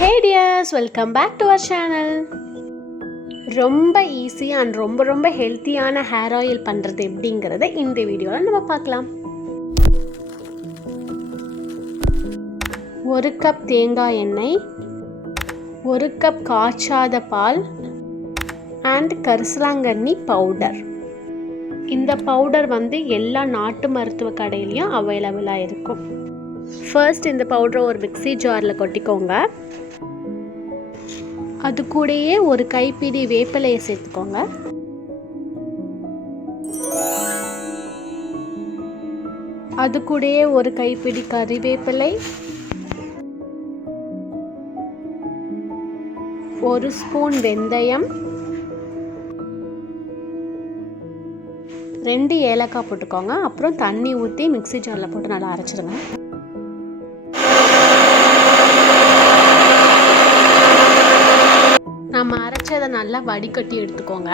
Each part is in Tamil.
Hey dears, welcome back to our channel. ரொம்ப ஈஸி அண்ட் ரொம்ப ஹெல்த்தியான ஹேர் ஆயில் பண்ணுறது எப்படிங்கிறத இந்த வீடியோவில் நம்ம பார்க்கலாம். 1 கப் தேங்காய் எண்ணெய், 1 கப் காய்ச்சாத பால் அண்ட் கரிசலாங்கண்ணி பவுடர். இந்த பவுடர் எல்லா நாட்டு மருத்துவ கடையிலையும் அவைலபிளாக இருக்கும். ஃபர்ஸ்ட் இந்த பவுடரை ஒரு மிக்ஸி ஜாரில் கொட்டிக்கோங்க. அது கூடயே ஒரு கைப்பிடி வேப்பிலையை சேர்த்துக்கோங்க. அது கூடயே ஒரு கைப்பிடி கறிவேப்பிலை, 1 ஸ்பூன் வெந்தயம், 2 ஏலக்காய் போட்டுக்கோங்க. அப்புறம் தண்ணி ஊற்றி மிக்ஸி ஜாரில் போட்டு நல்லா அரைச்சிடுங்க. நம்ம அரைச்சதை நல்லா வடிகட்டி எடுத்துக்கோங்க.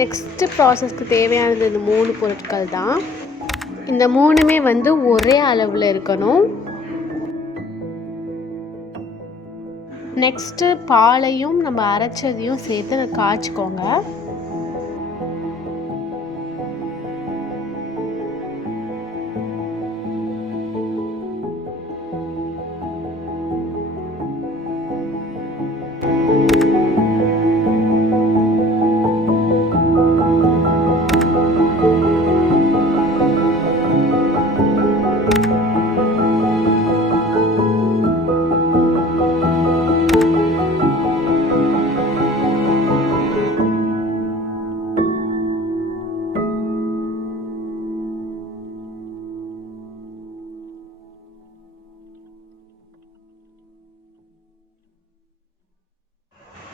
நெக்ஸ்ட் ப்ராசஸ்க்கு தேவையானது இந்த 3 பொருட்கள் தான். இந்த 3மே ஒரே அளவில் இருக்கணும். நெக்ஸ்ட்டு பாலையும் நம்ம அரைச்சதையும் சேர்த்து காய்ச்சிக்கோங்க.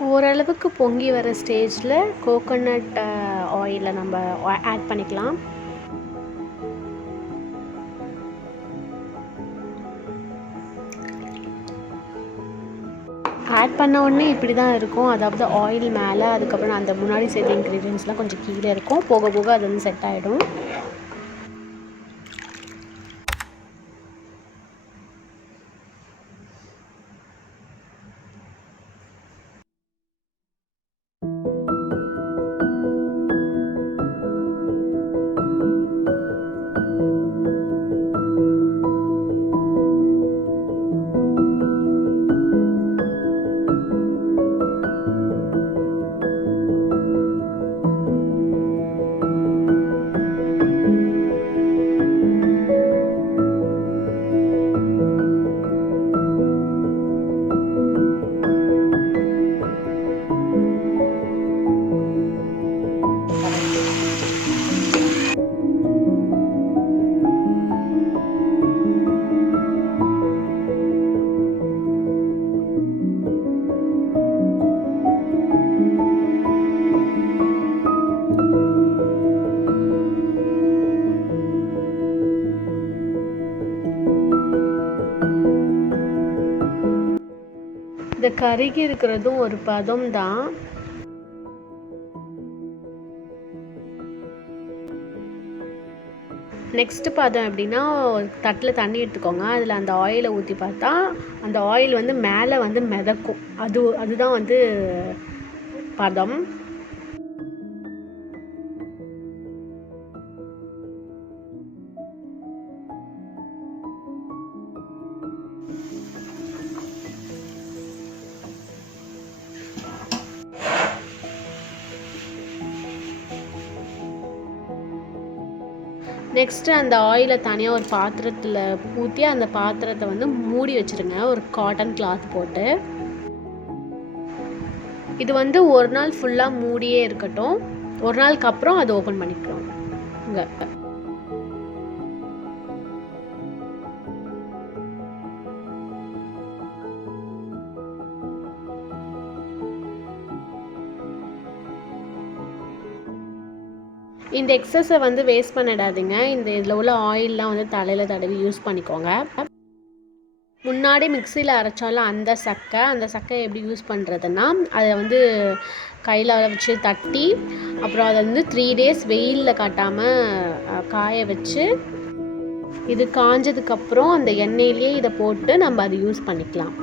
ஓரளவுக்கு பொங்கி வர ஸ்டேஜில் கோகோனட் ஆயிலை நம்ம ஆட் பண்ணிக்கலாம். ஆட் பண்ண உடனே இப்படி தான் இருக்கும். அதாவது ஆயில் மேலே, அதுக்கப்புறம் அந்த முன்னாடி சேர்த்த இன்க்ரீடியன்ஸ்லாம் கொஞ்சம் கீழே இருக்கும். போக போக அது செட் ஆகிடும். இந்த கருகி இருக்கிறதும் ஒரு பதம் தான். நெக்ஸ்ட் பதம் எப்படின்னா, தட்டில் தண்ணி எடுத்துக்கோங்க. அதில் அந்த ஆயிலை ஊற்றி பார்த்தா அந்த ஆயில் மேலே மிதக்கும். அதுதான் பதம். நெக்ஸ்ட்டு அந்த ஆயிலை தனியாக ஒரு பாத்திரத்தில் ஊற்றி அந்த பாத்திரத்தை மூடி வச்சுருங்க, ஒரு காட்டன் கிளாத் போட்டு. இது ஒரு நாள் ஃபுல்லாக மூடியே இருக்கட்டும். ஒரு நாளுக்கு அப்புறம் அது ஓப்பன் பண்ணிக்கிறோம். இந்த எக்ஸஸை வேஸ்ட் பண்ணிடாதீங்க. இதில் உள்ள ஆயிலெலாம் தலையில் தடவி யூஸ் பண்ணிக்கோங்க. முன்னாடி மிக்சியில் அரைச்சாலும் அந்த சக்கை எப்படி யூஸ் பண்ணுறதுன்னா, அதை வந்து கையில் வச்சு தட்டி அப்புறம் அதை வந்து 3 days வெயிலில் காட்டாமல் காய வச்சு இது காஞ்சதுக்கப்புறம் அந்த எண்ணெயிலேயே இதை போட்டு நம்ம அதை யூஸ் பண்ணிக்கலாம்.